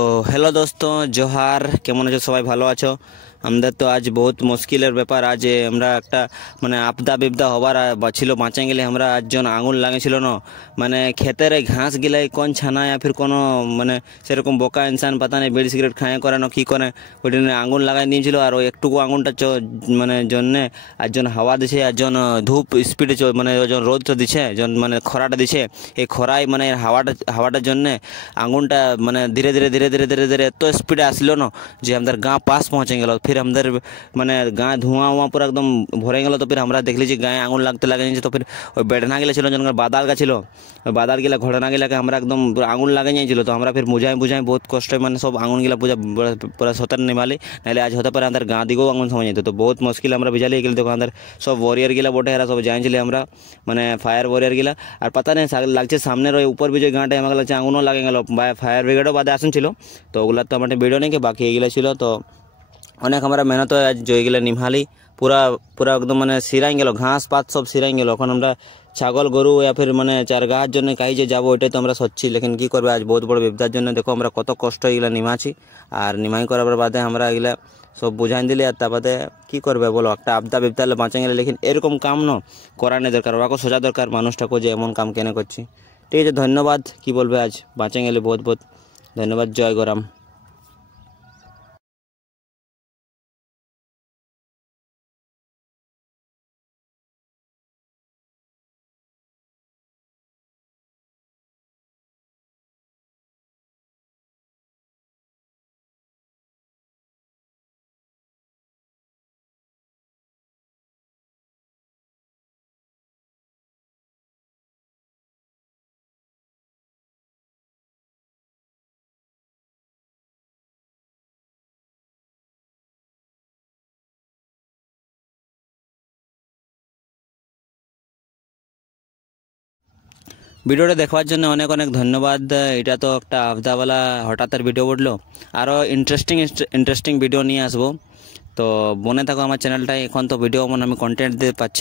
তো হ্যালো দোস্ত, জোহার। কেমন আছো সবাই? ভালো আছো? আমাদের তো আজ বহুত মুশকিলের ব্যাপার। আজ আমরা একটা মানে আপদা বিপদা হবার ছিল, বাঁচে গেলে আমরা আজজন আঙুল লাগেছিল না। মানে ক্ষেতের এই ঘাস গিলাই কোন ছানা ফির কোনো মানে সেরকম বোকা ইনসান পাতা নেই, বিড়ি সিগারেট খায় করে না কি করে ওইটা নিয়ে আঙুল লাগাই নিয়েছিল। আর ওই একটুকু আঙুলটা মানে জন্যে একজন হাওয়া দিছে, একজন ধূপ স্পিডে মানে ওজন রোদটা দিছে, মানে খরাটা দিছে। এই খরায় মানে হাওয়াটার জন্যে আঙুলটা মানে ধীরে ধীরে ধীরে ধীরে ধীরে ধীরে এত স্পিডে আসলো না যে আমাদের গাঁ পাস পৌঁছে গেল। ফির আমাদের মানে গাঁ ধোঁয়া উয়া পুরো একদম ভরে গেল। তো ফির আমরা দেখলি যে গায়ে আঙুল লাগতে লাগে নিয়েছে। তো ফির ওই বেড়না গেলে ছিল, জনকার বাদাল গা ছিল, ওই বাদাল গেলা ঘটনা গেলাকে আমরা একদম আঙুল লাগে নিয়েছিল। তো আমরা ফির বুঝাই বহুত কষ্ট মানে সব আঙুল গেলা পুরা সতর নিমালি, নাহলে আজ হতে পারে আমাদের গাঁ দিকেও আঙুল সময় যেত। তো বহুত মুশকিল আমরা বিজালি গেলে। দেখো আমাদের সব ওয়ারিয়ার গিলা বটে, এরা সব যাইছিলি আমরা মানে ফায়ার ওয়ারিয়ার গিলা। আর পাতা নেই লাগছে সামনের ওই উপর বিজয় গাঁটে আমাকে লাগছে আঙুলও লাগে গেল। ফায়ার ব্রিগেডও বাদে আসুন ছিল। তো ওগুলার তো আমার ভিডিও নেই, বাকি এগুলো ছিল। তো অনেক আমরা মেহনত আজ জয়গুলো নিমহালি পুরা পুরা একদম মানে সিরাই গেল, ঘাস পাত সব সিরাই গেল। এখন আমরা ছাগল গরু ফির মানে চারগাহার জন্য কাহি যে যাবো ওইটাই তো আমরা সচ্ছি। লেকিন কী করবে, আজ বহুত বড় বিপদার জন্য দেখো আমরা কত কষ্ট এগুলো নিমাছি। আর নিমাই করার বাদে আমরা এগুলা সব বুঝাই দিলে। আর তারপরে কী করবে বলো, একটা আপদা বিপদা হলে বাঁচে গেলে। লেকিন এরকম কাম ন করা নেই দরকার, ওকে সোজা দরকার মানুষটাকে যে এমন কাম কেন করছি। ঠিক আছে, ধন্যবাদ। কি বলবে, আজ বাঁচে গেলে বহুত বহুত ধন্যবাদ। জয় গরাম। ভিডিওটা দেখার জন্য অনেক অনেক ধন্যবাদ। এটা তো একটা আফদাওয়ালা হঠাৎের ভিডিও বললো। আরও ইন্টারেস্টিং ভিডিও নিয়ে আসবো। তো মনে থাকো আমার চ্যানেলটায়। এখন তো ভিডিও মানে আমি কন্টেন্ট দিতে পাচ্ছি।